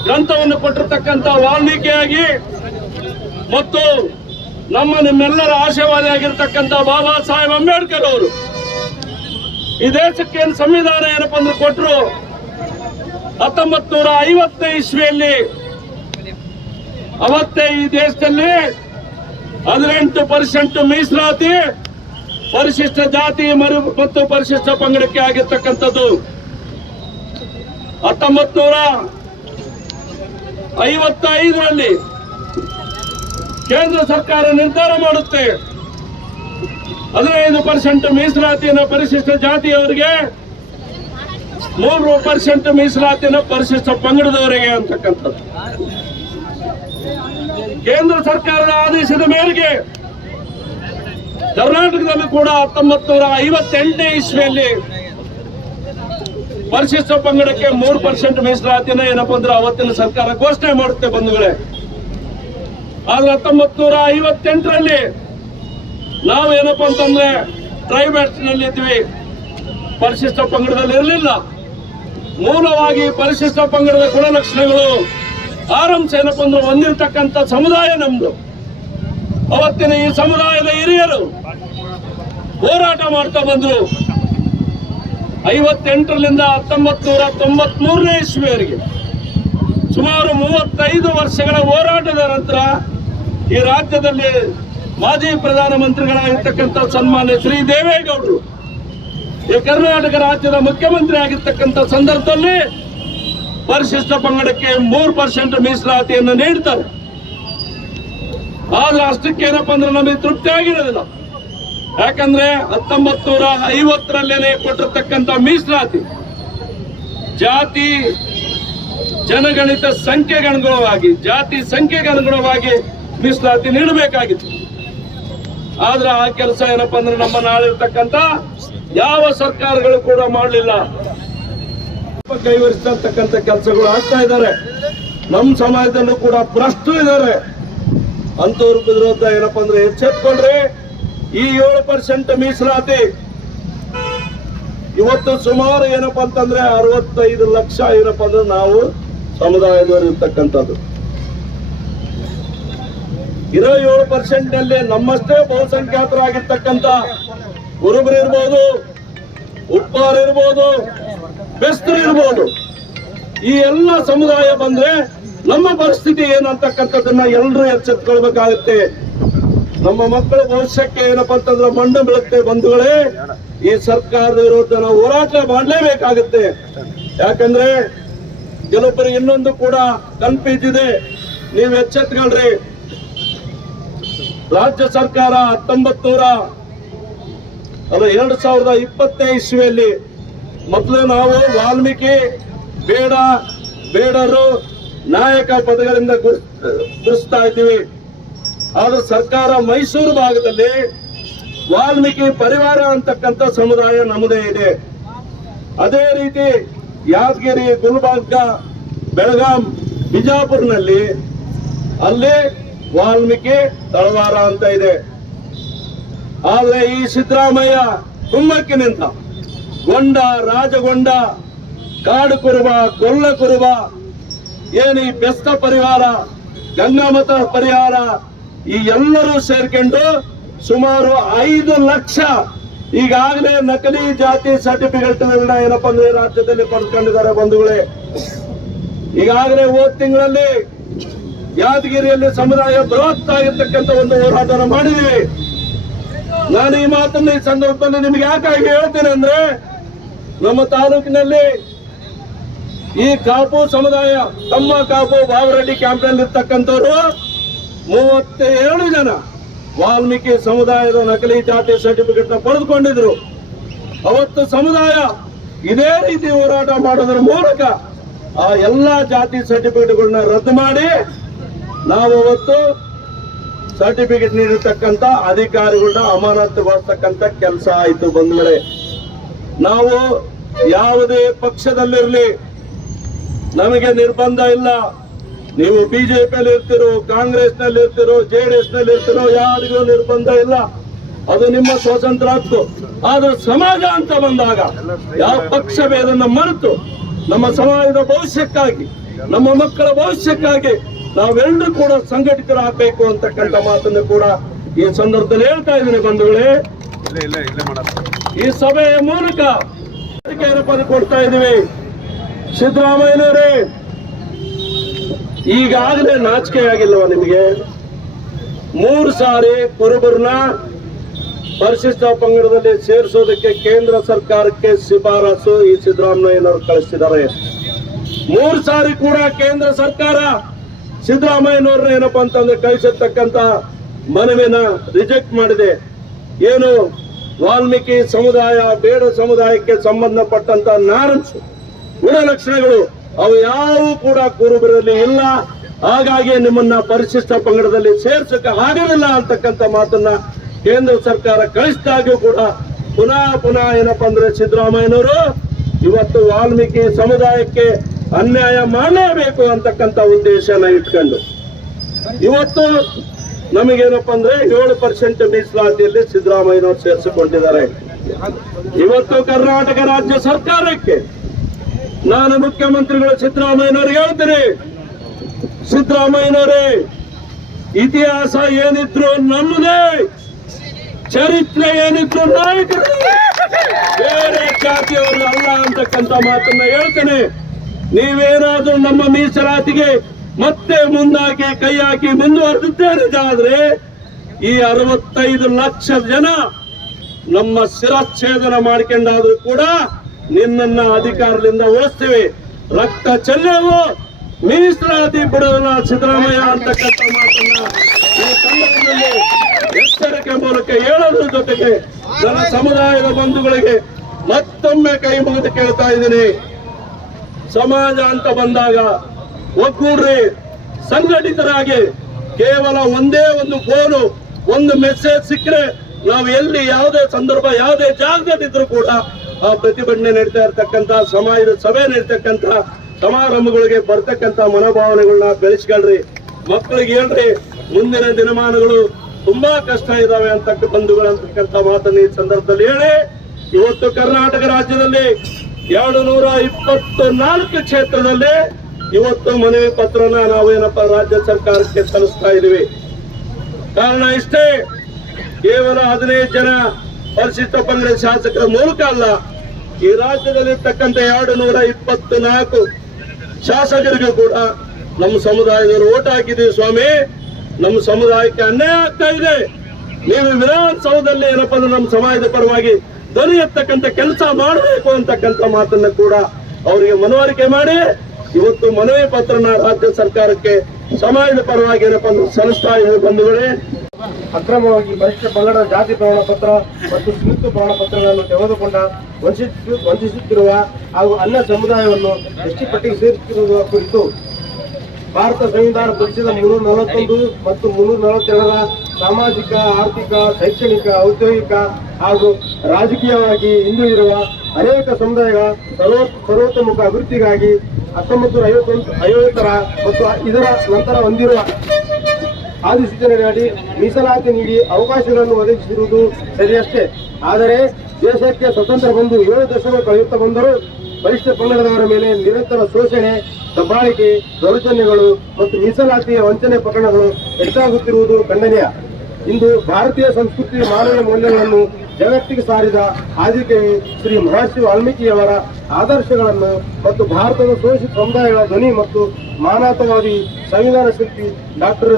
ಗ್ರಂಥವನ್ನು ಕೊಟ್ಟಿರ್ತಕ್ಕಂಥ ವಾಲ್ಮೀಕಿಯಾಗಿ ಮತ್ತು ನಮ್ಮ ನಿಮ್ಮೆಲ್ಲರ ಆಶಯವಾದಿಯಾಗಿರ್ತಕ್ಕಂಥ ಬಾಬಾ ಸಾಹೇಬ್ ಅಂಬೇಡ್ಕರ್ ಅವರು. ಈ ದೇಶಕ್ಕೆ ಏನು ಸಂವಿಧಾನ ಏನಪ್ಪ ಅಂದ್ರೆ ಕೊಟ್ಟರು ಹತ್ತೊಂಬತ್ ನೂರ ಐವತ್ತನೇ ಇಸ್ವಿಯಲ್ಲಿ ಅವತ್ತೇ ಈ ದೇಶದಲ್ಲಿ ಹದಿನೆಂಟು ಪರ್ಸೆಂಟ್ ಮೀಸಲಾತಿ ಪರಿಶಿಷ್ಟ ಜಾತಿ ಮರು ಮತ್ತು ಪರಿಶಿಷ್ಟ ಪಂಗಡಕ್ಕೆ ಆಗಿರ್ತಕ್ಕಂಥದ್ದು. ಹತ್ತೊಂಬತ್ ನೂರ ಐವತ್ತೈದರಲ್ಲಿ ಕೇಂದ್ರ ಸರ್ಕಾರ ನಿರ್ಧಾರ ಮಾಡುತ್ತೆ. ಹದಿನೈದು ಪರ್ಸೆಂಟ್ ಮೀಸಲಾತಿಯನ್ನು ಪರಿಶಿಷ್ಟ ಜಾತಿಯವರಿಗೆ, ಮೂರು ಪರ್ಸೆಂಟ್ ಮೀಸಲಾತಿಯನ್ನು ಪರಿಶಿಷ್ಟ ಪಂಗಡದವರಿಗೆ ಅಂತಕ್ಕಂಥದ್ದು. ಕೇಂದ್ರ ಸರ್ಕಾರದ ಆದೇಶದ ಮೇರೆಗೆ ಕರ್ನಾಟಕದಲ್ಲಿ ಕೂಡ ಹತ್ತೊಂಬತ್ತು ನೂರ ಐವತ್ತೆಂಟನೇ ಇಸ್ವಿಯಲ್ಲಿ ಪರಿಶಿಷ್ಟ ಪಂಗಡಕ್ಕೆ ಮೂರು ಪರ್ಸೆಂಟ್ ಮೀಸಲಾತಿನ ಏನಪ್ಪ ಅಂದ್ರೆ ಅವತ್ತಿನ ಸರ್ಕಾರ ಘೋಷಣೆ ಮಾಡುತ್ತೆ ಬಂಧುಗಳೇ. ಆದ್ರೆ ಹತ್ತೊಂಬತ್ತು ನೂರ ಐವತ್ತೆಂಟರಲ್ಲಿ ನಾವು ಏನಪ್ಪ ಅಂತಂದ್ರೆ ಟ್ರೈಬ್ಯಾಟ್ಸ್ನಲ್ಲಿ ಇದ್ವಿ. ಪರಿಶಿಷ್ಟ ಪಂಗಡದಲ್ಲಿ ಇರಲಿಲ್ಲ. ಮೂಲವಾಗಿ ಪರಿಶಿಷ್ಟ ಪಂಗಡದ ಗುಣಲಕ್ಷಣಗಳು ಆರಂಭ ಅಂದ್ರೆ ಹೊಂದಿರತಕ್ಕಂಥ ಸಮುದಾಯ ನಮ್ದು. ಅವತ್ತಿನ ಈ ಸಮುದಾಯದ ಹಿರಿಯರು ಹೋರಾಟ ಮಾಡ್ತಾ ಬಂದರು. ಐವತ್ತೆಂಟರಿಂದ ಹತ್ತೊಂಬತ್ ನೂರ ತೊಂಬತ್ ಮೂರನೇ ಇಸ್ವಿಯವರೆಗೆ. ಸುಮಾರು ಮೂವತ್ತೈದು ವರ್ಷಗಳ ಹೋರಾಟದ ನಂತರ ಈ ರಾಜ್ಯದಲ್ಲಿ ಮಾಜಿ ಪ್ರಧಾನಮಂತ್ರಿಗಳಾಗಿರ್ತಕ್ಕಂಥ ಸನ್ಮಾನ್ಯ ಶ್ರೀ ದೇವೇಗೌಡರು, ಈ ಕರ್ನಾಟಕ ರಾಜ್ಯದ ಮುಖ್ಯಮಂತ್ರಿ ಆಗಿರ್ತಕ್ಕಂಥ ಸಂದರ್ಭದಲ್ಲಿ ಪರಿಶಿಷ್ಟ ಪಂಗಡಕ್ಕೆ ಮೂರು ಪರ್ಸೆಂಟ್ ಮೀಸಲಾತಿಯನ್ನು ನೀಡ್ತಾರೆ. ಆದ್ರೆ ಅಷ್ಟಕ್ಕೆ ಏನಪ್ಪ ಅಂದ್ರೆ ನಮಗೆ ತೃಪ್ತಿ ಆಗಿರೋದಿಲ್ಲ. ಯಾಕಂದ್ರೆ ಹತ್ತೊಂಬತ್ತು ನೂರ ಐವತ್ತರಲ್ಲೇನೆ ಕೊಟ್ಟಿರ್ತಕ್ಕಂಥ ಮೀಸಲಾತಿ ಜಾತಿ ಜನಗಣಿತ ಸಂಖ್ಯೆಗೆ ಅನುಗುಣವಾಗಿ ಜಾತಿ ಸಂಖ್ಯೆಗೆ ಅನುಗುಣವಾಗಿ ಮೀಸಲಾತಿ ನೀಡಬೇಕಾಗಿತ್ತು. ಆದ್ರೆ ಆ ಕೆಲಸ ಏನಪ್ಪ ಅಂದ್ರೆ ನಮ್ಮ ನಾಳಿರ್ತಕ್ಕಂಥ ಯಾವ ಸರ್ಕಾರಗಳು ಕೂಡ ಮಾಡಲಿಲ್ಲ. ಕೈವರಿಸ್ತಕ್ಕಂಥ ಕೆಲಸಗಳು ಆಗ್ತಾ ಇದ್ದಾರೆ. ನಮ್ಮ ಸಮಾಜದಲ್ಲೂ ಕೂಡ ಭ್ರಷ್ಟು ಇದ್ದಾರೆ. ಅಂತವ್ರ ವಿರೋಧ ಏನಪ್ಪಾ ಅಂದ್ರೆ ಎಚ್ಚೆತ್ಕೊಂಡ್ರೆ ಈ ಏಳು ಪರ್ಸೆಂಟ್ ಮೀಸಲಾತಿ. ಇವತ್ತು ಸುಮಾರು ಏನಪ್ಪಾ ಅಂತಂದ್ರೆ ಅರವತ್ತೈದು ಲಕ್ಷ ಏನಪ್ಪಾ ಅಂದ್ರೆ ನಾವು ಸಮುದಾಯದವರು ಇರ್ತಕ್ಕಂಥದ್ದು. ಇರೋ ಏಳು ಪರ್ಸೆಂಟ್ನಲ್ಲಿ ನಮ್ಮಷ್ಟೇ ಬಹುಸಂಖ್ಯಾತರಾಗಿರ್ತಕ್ಕಂಥ ಗುರುಬರು ಇರ್ಬೋದು. ಉಪ್ಪಾರ್ ಇರ್ಬೋದು, ಬೆಸ್ತರು ಇರ್ಬೋದು. ಈ ಎಲ್ಲ ಸಮುದಾಯ ಬಂದ್ರೆ ನಮ್ಮ ಪರಿಸ್ಥಿತಿ ಏನಂತಕ್ಕಂಥದ್ದನ್ನ ಎಲ್ಲರೂ ಎಚ್ಚೆತ್ಕೊಳ್ಬೇಕಾಗುತ್ತೆ. ನಮ್ಮ ಮಕ್ಕಳ ಭವಿಷ್ಯಕ್ಕೆ ಏನಪ್ಪಾ ಅಂತಂದ್ರೆ ಮಣ್ಣು ಬೀಳುತ್ತೆ ಬಂಧುಗಳೇ, ಈ ಸರ್ಕಾರದ ವಿರುದ್ಧ ನಾವು ಹೋರಾಟ ಮಾಡಲೇಬೇಕಾಗುತ್ತೆ. ಯಾಕಂದ್ರೆ ಕೆಲವೊಬ್ಬರು ಇನ್ನೊಂದು ಕೂಡ ಇದೆ. ನೀವು ಎಚ್ಚೆತ್ಕೊಳ್ರಿ. ರಾಜ್ಯ ಸರ್ಕಾರ ಹತ್ತೊಂಬತ್ ನೂರ ಅಲ್ಲ ಎರಡು ಸಾವಿರದ ಇಪ್ಪತ್ತನೇ ಇಸ್ವಿಯಲ್ಲಿ ಮೊದಲು ನಾವು ವಾಲ್ಮೀಕಿ, ಬೇಡ, ಬೇಡರು, ನಾಯಕ ಪದಗಳಿಂದ ಗುರ್- ಗುರುಸ್ತಾ ಇದ್ದೀವಿ. ಆದ್ರೆ ಸರ್ಕಾರ ಮೈಸೂರು ಭಾಗದಲ್ಲಿ ವಾಲ್ಮೀಕಿ ಪರಿವಾರ ಅಂತಕ್ಕಂಥ ಸಮುದಾಯ ನಮ್ಮದೇ ಇದೆ. ಅದೇ ರೀತಿ ಯಾದಗಿರಿ, ಗುಲ್ಬರ್ಗ, ಬೆಳಗಾಂ, ಬಿಜಾಪುರ್ನಲ್ಲಿ ಅಲ್ಲಿ ವಾಲ್ಮೀಕಿ ತಳವಾರ ಅಂತ ಇದೆ. ಆದ್ರೆ ಈ ಸಿದ್ದರಾಮಯ್ಯ ಕುಮ್ಮಕ್ಕಿನಿಂದ ಗೊಂಡ, ರಾಜಗೊಂಡ, ಕಾಡು ಕುರುಬ ಗೊಲ್ಲ ಕುರುಬ, ಏನು ಈ ಬೆಸ್ತ ಪರಿವಾರ ಗಂಗಾಮತ ಪರಿಹಾರ, ಈ ಎಲ್ಲರೂ ಸೇರ್ಕೊಂಡು ಸುಮಾರು ಐದು ಲಕ್ಷ ಈಗಾಗಲೇ ನಕಲಿ ಜಾತಿ ಸರ್ಟಿಫಿಕೇಟ್ ಏನಪ್ಪಾ ಅಂದ್ರೆ ರಾಜ್ಯದಲ್ಲಿ ಪಡ್ಕೊಂಡಿದ್ದಾರೆ ಬಂಧುಗಳೇ. ಈಗಾಗಲೇ ಹೋದ ತಿಂಗಳಲ್ಲಿ ಯಾದಗಿರಿಯಲ್ಲಿ ಸಮುದಾಯ ಬೃಹತ್ ಆಗಿರ್ತಕ್ಕಂಥ ಒಂದು ಹೋರಾಟನ ಮಾಡಿದೀವಿ. ನಾನು ಈ ಮಾತನ್ನ ಈ ಸಂದರ್ಭದಲ್ಲಿ ನಿಮ್ಗೆ ಯಾಕಾಗಿ ಹೇಳ್ತೇನೆ ಅಂದ್ರೆ ನಮ್ಮ ತಾಲೂಕಿನಲ್ಲಿ ಈ ಕಾಪು ಸಮುದಾಯ, ತಮ್ಮ ಕಾಪು ಬಾವರೆಡ್ಡಿ ಕ್ಯಾಂಪ್ನಲ್ಲಿ ಇರ್ತಕ್ಕಂಥವ್ರು ಮೂವತ್ತೇಳು ಜನ ವಾಲ್ಮೀಕಿ ಸಮುದಾಯದ ನಕಲಿ ಜಾತಿ ಸರ್ಟಿಫಿಕೇಟ್ನ ಪಡೆದುಕೊಂಡಿದ್ರು. ಅವತ್ತು ಸಮುದಾಯ ಇದೇ ರೀತಿ ಹೋರಾಟ ಮಾಡೋದ್ರ ಮೂಲಕ ಆ ಎಲ್ಲಾ ಜಾತಿ ಸರ್ಟಿಫಿಕೇಟ್ಗಳನ್ನ ರದ್ದು ಮಾಡಿ ನಾವು ಅವತ್ತು ಸರ್ಟಿಫಿಕೇಟ್ ನೀಡಿರ್ತಕ್ಕಂಥ ಅಧಿಕಾರಿಗಳನ್ನ ಅಮಾನತುಗೊಳಿಸ್ತಕ್ಕಂಥ ಕೆಲಸ ಆಯಿತು ಬಂಧುಗಳೇ ನಾವು ಯಾವುದೇ ಪಕ್ಷದಲ್ಲಿರಲಿ ನಮಗೆ ನಿರ್ಬಂಧ ಇಲ್ಲ. ನೀವು ಬಿಜೆಪಿಯಲ್ಲಿ ಇರ್ತಿರೋ ಕಾಂಗ್ರೆಸ್ನಲ್ಲಿ ಇರ್ತಿರೋ ಜೆಡಿಎಸ್ನಲ್ಲಿ ಇರ್ತಿರೋ ಯಾರಿಗೂ ನಿರ್ಬಂಧ ಇಲ್ಲ. ಅದು ನಿಮ್ಮ ಸ್ವಾತಂತ್ರ್ಯ ಹಕ್ಕು. ಆದ್ರೆ ಸಮಾಜ ಅಂತ ಬಂದಾಗ ಯಾವ ಪಕ್ಷ ಭೇದನ್ನ ಮರೆತು ನಮ್ಮ ಸಮಾಜದ ಭವಿಷ್ಯಕ್ಕಾಗಿ, ನಮ್ಮ ಮಕ್ಕಳ ಭವಿಷ್ಯಕ್ಕಾಗಿ ನಾವೆಲ್ಲರೂ ಕೂಡ ಸಂಘಟಿತರಾಗಬೇಕು ಅಂತಕ್ಕಂಥ ಮಾತನ್ನು ಕೂಡ ಈ ಸಂದರ್ಭದಲ್ಲಿ ಹೇಳ್ತಾ ಇದ್ದೀನಿ ಬಂಧುಗಳೇ. ಈ ಸಭೆಯ ಮೂಲಕ ಕೊಡ್ತಾ ಇದ್ದೀವಿ. ಸಿದ್ದರಾಮಯ್ಯನವರೇ ಈಗಾಗಲೇ ನಾಚಿಕೆ ಆಗಿಲ್ಲವ ನಿಮಗೆ? ಮೂರು ಸಾರಿ ಕುರುಬರನ್ನ ಪರಿಶಿಷ್ಟ ಪಂಗಡದಲ್ಲಿ ಸೇರಿಸೋದಕ್ಕೆ ಕೇಂದ್ರ ಸರ್ಕಾರಕ್ಕೆ ಶಿಫಾರಸು ಈ ಸಿದ್ದರಾಮಯ್ಯನವರು ಕಳಿಸಿದ್ದಾರೆ. ಮೂರು ಸಾರಿ ಕೂಡ ಕೇಂದ್ರ ಸರ್ಕಾರ ಸಿದ್ದರಾಮಯ್ಯನವ್ರನ್ನ ಏನಪ್ಪಾ ಅಂತಂದ್ರೆ ಕಳಿಸಿರ್ತಕ್ಕಂತ ಮನವಿನ ರಿಜೆಕ್ಟ್ ಮಾಡಿದೆ. ಏನು ವಾಲ್ಮೀಕಿ ಸಮುದಾಯ, ಬೇಡ ಸಮುದಾಯಕ್ಕೆ ಸಂಬಂಧಪಟ್ಟಂತ ನಾರನ್ಸ್ ಗುಣಲಕ್ಷಣಗಳು ಅವು ಯಾವೂ ಕೂಡ ಕುರುಬರಲ್ಲಿ ಇಲ್ಲ. ಹಾಗಾಗಿ ನಿಮ್ಮನ್ನ ಪರಿಶಿಷ್ಟ ಪಂಗಡದಲ್ಲಿ ಸೇರ್ಸಕ್ಕೆ ಆಗೋದಿಲ್ಲ ಅಂತಕ್ಕಂಥ ಮಾತನ್ನ ಕೇಂದ್ರ ಸರ್ಕಾರ ಕಳಿಸಿದಾಗ್ಯೂ ಕೂಡ ಪುನಃ ಪುನಃ ಏನಪ್ಪಾ ಅಂದ್ರೆ ಸಿದ್ದರಾಮಯ್ಯನವರು ಇವತ್ತು ವಾಲ್ಮೀಕಿ ಸಮುದಾಯಕ್ಕೆ ಅನ್ಯಾಯ ಮಾಡಲೇಬೇಕು ಅಂತಕ್ಕಂಥ ಉದ್ದೇಶನ ಇಟ್ಕೊಂಡು. ಇವತ್ತು ನಮಗೇನಪ್ಪ ಅಂದ್ರೆ ಏಳು ಪರ್ಸೆಂಟ್ ಮೀಸಲಾತಿಯಲ್ಲಿ ಸಿದ್ದರಾಮಯ್ಯನವರು ಸೇರಿಸಿಕೊಂಡಿದ್ದಾರೆ. ಇವತ್ತು ಕರ್ನಾಟಕ ರಾಜ್ಯ ಸರ್ಕಾರಕ್ಕೆ ನಾನು ಮುಖ್ಯಮಂತ್ರಿಗಳು ಸಿದ್ದರಾಮಯ್ಯನವ್ರಿಗೆ ಹೇಳ್ತೀನಿ. ಸಿದ್ದರಾಮಯ್ಯನವರೇ, ಇತಿಹಾಸ ಏನಿದ್ರು ನಮ್ಮದೇ, ಚರಿತ್ರೆ ಏನಿದ್ರು ನಾಯಕರು. ಬೇರೆ ಜಾತಿಯವರು ಅಲ್ಲ ಅಂತಕ್ಕಂಥ ಮಾತನ್ನ ಹೇಳ್ತೇನೆ. ನೀವೇನಾದ್ರೂ ನಮ್ಮ ಮೀಸಲಾತಿಗೆ ಮತ್ತೆ ಮುಂದಾಕಿ, ಕೈ ಹಾಕಿ ಮುಂದುವರೆದಿದ್ದೇನೆ ಈ ಅರವತ್ತೈದು ಲಕ್ಷ ಜನ ನಮ್ಮ ಶಿರಚ್ಛೇದನ ಮಾಡ್ಕೊಂಡಾದ್ರೂ ಕೂಡ ನಿನ್ನನ್ನ ಅಧಿಕಾರದಿಂದ ಉಳಿಸ್ತೇವೆ. ರಕ್ತ ಚೆಲ್ಲೆವು, ಮೀಸಲಾತಿ ಬಿಡೋದಿಲ್ಲ ಸಿದ್ದರಾಮಯ್ಯ ಅಂತಕ್ಕಂಥ ಮಾತನ್ನ ಎಚ್ಚರಿಕೆ ಮೂಲಕ ಹೇಳೋದ್ರ ಜೊತೆಗೆ ನನ್ನ ಸಮುದಾಯದ ಬಂಧುಗಳಿಗೆ ಮತ್ತೊಮ್ಮೆ ಕೈ ಮುಗಿದು ಕೇಳ್ತಾ ಇದ್ದೀನಿ. ಸಮಾಜ ಅಂತ ಬಂದಾಗ ಒಗ್ಗೂಡ್ರಿ ಸಂಘಟಿತರಾಗಿ ಕೇವಲ ಒಂದೇ ಒಂದು ಫೋನು ಒಂದು ಮೆಸೇಜ್ ಸಿಕ್ಕರೆ ನಾವು ಎಲ್ಲಿ ಯಾವುದೇ ಸಂದರ್ಭ, ಯಾವುದೇ ಜಾಗದಲ್ಲಿದ್ರು ಕೂಡ ಆ ಪ್ರತಿಭಟನೆ ನಡೀತಾ ಇರ್ತಕ್ಕಂಥ, ಸಮಾಜದ ಸಭೆ ನಡೀತಕ್ಕಂಥ, ಸಮಾರಂಭಗಳಿಗೆ ಬರ್ತಕ್ಕಂಥ ಮನೋಭಾವನೆಗಳನ್ನ ಬೆಳೆಸ್ಕೊಳ್ರಿ. ಮಕ್ಕಳಿಗೆ ಹೇಳ್ರಿ, ಮುಂದಿನ ದಿನಮಾನಗಳು ತುಂಬಾ ಕಷ್ಟ ಇದಾವೆ ಅಂತಕ್ಕ ಬಂಧುಗಳು ಮಾತನ್ನು ಮಾತನ್ನ ಈ ಸಂದರ್ಭದಲ್ಲಿ ಹೇಳಿ. ಇವತ್ತು ಕರ್ನಾಟಕ ರಾಜ್ಯದಲ್ಲಿ ಎರಡು ನೂರ ಇಪ್ಪತ್ತು ನಾಲ್ಕು ಕ್ಷೇತ್ರದಲ್ಲಿ ಇವತ್ತು ಮನವಿ ಪತ್ರನ ನಾವೇನಪ್ಪ ರಾಜ್ಯ ಸರ್ಕಾರಕ್ಕೆ ಸಲ್ಲಿಸ್ತಾ ಇದೀವಿ ಕಾರಣ ಇಷ್ಟೇ, ಕೇವಲ ಹದಿನೈದು ಜನ ಪರಿಶಿಷ್ಟ ಪಂಗಡ ಶಾಸಕರ ಮೂಲಕ ಅಲ್ಲ, ಈ ರಾಜ್ಯದಲ್ಲಿರ್ತಕ್ಕಂಥ ಎರಡು ನೂರ ಇಪ್ಪತ್ತು ನಾಲ್ಕು ಶಾಸಕರಿಗೂ ಕೂಡ ನಮ್ಮ ಸಮುದಾಯದವರು ಓಟ್ ಹಾಕಿದ್ದೀವಿ ಸ್ವಾಮಿ. ನಮ್ಮ ಸಮುದಾಯಕ್ಕೆ ಅನ್ಯಾಯ ಆಗ್ತಾ ಇದೆ. ನೀವು ವಿಧಾನಸೌಧದಲ್ಲಿ ಏನಪ್ಪ ಅಂದ್ರೆ ನಮ್ಮ ಸಮಾಜದ ಪರವಾಗಿ ಧ್ವನಿ ಎತ್ತಕ್ಕಂಥ ಕೆಲಸ ಮಾಡಬೇಕು ಅಂತಕ್ಕಂಥ ಮಾತನ್ನ ಕೂಡ ಅವರಿಗೆ ಮನವರಿಕೆ ಮಾಡಿ, ಇವತ್ತು ಮನವಿ ಪತ್ರನ ರಾಜ್ಯ ಸರ್ಕಾರಕ್ಕೆ ಸಮಾಜದ ಪರವಾಗಿ ಏನಪ್ಪಾ ಅಂದ್ರೆ ಸಲ್ಲಿಸ್ತಾ ಇದೆ ಬಂಧುಗಳೇ.
ಅಕ್ರಮವಾಗಿ ಪರಿಶಿಷ್ಟ ಪಂಗಡ ಜಾತಿ ಪ್ರಮಾಣ ಪತ್ರ ಮತ್ತು ಸ್ಮೃತಿ ಪ್ರಮಾಣ ಪತ್ರಗಳನ್ನು ತೆಗೆದುಕೊಂಡ ವಂಚಿಸಿ ವಂಚಿಸುತ್ತಿರುವ ಹಾಗೂ ಅನ್ನ ಸಮುದಾಯವನ್ನು ಎಸ್ಟಿ ಪಟ್ಟಿಗೆ ಸೇರಿಸುತ್ತಿರುವ ಕುರಿತು ಭಾರತ ಸಂವಿಧಾನ ಪರಿಷದ ಮುನ್ನೂರ ನಲವತ್ತೊಂದು ಮತ್ತು ಮುನ್ನೂರ ನಲವತ್ತೆರಡರ ಸಾಮಾಜಿಕ, ಆರ್ಥಿಕ, ಶೈಕ್ಷಣಿಕ, ಔದ್ಯೋಗಿಕ ಹಾಗೂ ರಾಜಕೀಯವಾಗಿ ಹಿಂದುಳಿದಿರುವ ಅನೇಕ ಸಮುದಾಯಗಳ ಸರ್ವ ಸರ್ವೋತ್ತಮುಖ ಅಭಿವೃದ್ಧಿಗಾಗಿ ಹತ್ತೊಂಬತ್ತು ಐವತ್ತೊಂದು, ಐವತ್ತರ ಮತ್ತು ಇದರ ನಂತರ ಹೊಂದಿರುವ ಅಧಿಸೂಚನೆಗಳಡಿ ಮೀಸಲಾತಿ ನೀಡಿ ಅವಕಾಶಗಳನ್ನು ಒದಗಿಸಿರುವುದು ಸರಿಯಷ್ಟೇ. ಆದರೆ ದೇಶಕ್ಕೆ ಸ್ವತಂತ್ರ ಬಂದು ಏಳು ದಶಕ ಕಳೆಯುತ್ತಾ ಬಂದರೂ ಬಲಿಷ್ಠ ಪಂಗಡದವರ ಮೇಲೆ ನಿರಂತರ ಶೋಷಣೆ, ದಬ್ಬಾಳಿಕೆ, ದೌರ್ಜನ್ಯಗಳು ಮತ್ತು ಮೀಸಲಾತಿಯ ವಂಚನೆ ಪ್ರಕರಣಗಳು ಹೆಚ್ಚಾಗುತ್ತಿರುವುದು ಖಂಡನೀಯ. ಇಂದು ಭಾರತೀಯ ಸಂಸ್ಕೃತಿ ಮಾನವ ಮೌಲ್ಯಗಳನ್ನು ಜಗತ್ತಿಗೆ ಸಾರಿದ ಆದಿಕವಿ ಶ್ರೀ ಮಹರ್ಷಿ ವಾಲ್ಮೀಕಿಯವರ ಆದರ್ಶಗಳನ್ನು ಮತ್ತು ಭಾರತದ ಶೋಷಿತ ಸಮುದಾಯಗಳ ಧ್ವನಿ ಮತ್ತು ಮಾನವತಾವಾದಿ ಸಂವಿಧಾನ ಶಿಲ್ಪಿ ಡಾಕ್ಟರ್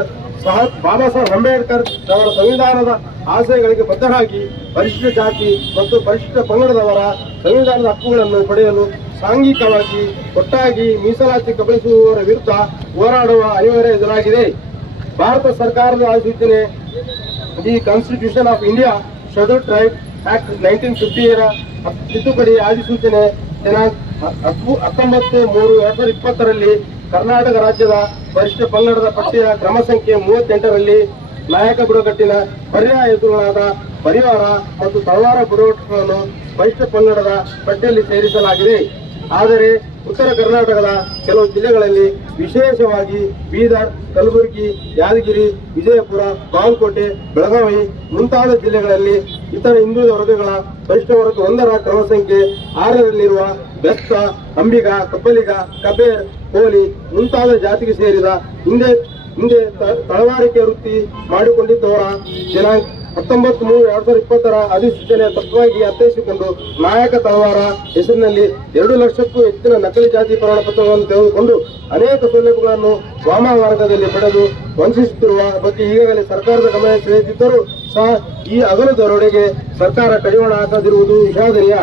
ಬಾಬಾ ಸಾಹೇಬ್ ಅಂಬೇಡ್ಕರ್ ಅವರ ಸಂವಿಧಾನದ ಆಶಯಗಳಿಗೆ ಬದ್ಧರಾಗಿ ಪರಿಶಿಷ್ಟ ಜಾತಿ ಮತ್ತು ಪರಿಶಿಷ್ಟ ಪಂಗಡದವರ ಸಂವಿಧಾನದ ಹಕ್ಕುಗಳನ್ನು ಪಡೆಯಲು ಸಾಂಘಿಕವಾಗಿ ಒಟ್ಟಾಗಿ ಮೀಸಲಾತಿ ಕಬಳಿಸುವವರ ವಿರುದ್ಧ ಹೋರಾಡುವ ಅನಿವಾರ್ಯ ಎದುರಾಗಿದೆ. ಭಾರತ ಸರ್ಕಾರದ ಅಧಿಸೂಚನೆ the constitution of India schedule tribe act nineteen ಫಿಫ್ಟಿಯರ ತಿದ್ದುಪಡಿ ಆಯೋಜಿಸುತ್ತೇನೆ. ದಿನಾಂಕ ಹತ್ತು- ಹತ್ತೊಂಬತ್ತು, ಮೂರು, ಎರಡ್ ಸಾವಿರದ ಇಪ್ಪತ್ತರಲ್ಲಿ ಕರ್ನಾಟಕ ರಾಜ್ಯದ ಪರಿಶಿಷ್ಟ ಪಂಗಡದ ಪಟ್ಟಿಯ ಕ್ರಮ ಸಂಖ್ಯೆ ಮೂವತ್ತೆಂಟರಲ್ಲಿ ನಾಯಕ ಬುಡಕಟ್ಟಿನ ಪರ್ಯಾಯ ಹೆಸರುಗಳಾದ ಪರಿವಾರ ಮತ್ತು ತಳವಾರ ಬುಡಕಟ್ಟುಗಳನ್ನು ಪರಿಶಿಷ್ಟ ಪಂಗಡದ ಪಟ್ಟಿಯಲ್ಲಿ ಸೇರಿಸಲಾಗಿದೆ. ಆದರೆ ಉತ್ತರ ಕರ್ನಾಟಕದ ಕೆಲವು ಜಿಲ್ಲೆಗಳಲ್ಲಿ ವಿಶೇಷವಾಗಿ ಬೀದರ್, ಕಲಬುರಗಿ, ಯಾದಗಿರಿ, ವಿಜಯಪುರ, ಬಾಗಲಕೋಟೆ, ಬೆಳಗಾವಿ ಮುಂತಾದ ಜಿಲ್ಲೆಗಳಲ್ಲಿ ಇತರ ಹಿಂದುಳಿದ ವರ್ಗಗಳ ಪರಿಷ್ಠ ವರ್ಗ ಒಂದರ ಕ್ರಮ ಸಂಖ್ಯೆ ಆರರಲ್ಲಿರುವ ಬೆಸ್ತ ಅಂಬಿಗ ಕಬ್ಬಲಿಗ ಕಬೇರ್, ಕೋಲಿ ಮುಂತಾದ ಜಾತಿಗೆ ಸೇರಿದ ಹಿಂದೆ ಹಿಂದೆ ತಳವಾರಿಕೆ ವೃತ್ತಿ ಮಾಡಿಕೊಂಡಿದ್ದವರ ದಿನಾಂಕ ಹತ್ತೊಂಬತ್ತು ಮೂರು ಎರಡ್ ಸಾವಿರದ ಇಪ್ಪತ್ತರ ಅಧಿಸೂಚನೆ ತಪ್ಪವಾಗಿ ಅರ್ಥೈಸಿಕೊಂಡು ನಾಯಕ ತಳವಾರ ಹೆಸರಿನಲ್ಲಿ ಎರಡು ಲಕ್ಷಕ್ಕೂ ಹೆಚ್ಚಿನ ನಕಲಿ ಜಾತಿ ಪ್ರಮಾಣ ಪತ್ರಗಳನ್ನು ತೆಗೆದುಕೊಂಡು ಅನೇಕ ಸೌಲಭ್ಯಗಳನ್ನು ವಾಮಮಾರ್ಗದಲ್ಲಿ ಪಡೆದು ವಂಚಿಸುತ್ತಿರುವ ಬಗ್ಗೆ ಈಗಾಗಲೇ ಸರ್ಕಾರದ ಗಮನ ಸೆಳೆಯುತ್ತಿದ್ದರೂ ಸಹ ಈ ಅಗಲು ದರೋಡೆಗೆ ಸರ್ಕಾರ ಕಡಿವಾಣ ಹಾಕದಿರುವುದು ವಿಷಾದನೀಯ.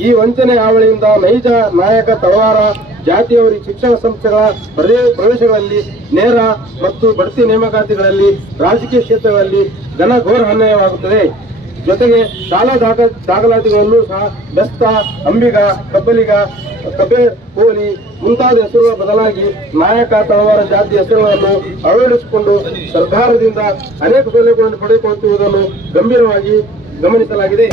ಈ ವಂಚನೆ ಹಾವಳಿಯಿಂದ ನೈಜ ನಾಯಕ ತಳವಾರ ಜಾತಿಯವರಿಗೆ ಶಿಕ್ಷಣ ಸಂಸ್ಥೆಗಳ ಪ್ರದೇಶ ಪ್ರವೇಶಗಳಲ್ಲಿ ನೇರ ಮತ್ತು ಬಡ್ತಿ ನೇಮಕಾತಿಗಳಲ್ಲಿ ರಾಜಕೀಯ ಕ್ಷೇತ್ರಗಳಲ್ಲಿ ಘನ ಘೋರ ಅನ್ಯಾಯವಾಗುತ್ತದೆ ಜೊತೆಗೆ ಶಾಲಾ ದಾಖ, ದಾಖಲಾತಿಗಳನ್ನು ಸಹ ಬೆಸ್ತ, ಅಂಬಿಗ, ಕಬ್ಬಲಿಗ, ಕಬ್ಬೆ, ಕೋಲಿ ಮುಂತಾದ ಹೆಸರುಗಳ ಬದಲಾಗಿ ನಾಯಕ ತಳವಾರ ಜಾತಿ ಹೆಸರುಗಳನ್ನು ಅಳವಡಿಸಿಕೊಂಡು ಸರ್ಕಾರದಿಂದ ಅನೇಕ ಸೌಲಭ್ಯಗಳನ್ನು ಪಡೆದುಕೊಳ್ಳುತ್ತಿರುವುದನ್ನು ಗಂಭೀರವಾಗಿ ಗಮನಿಸಲಾಗಿದೆ.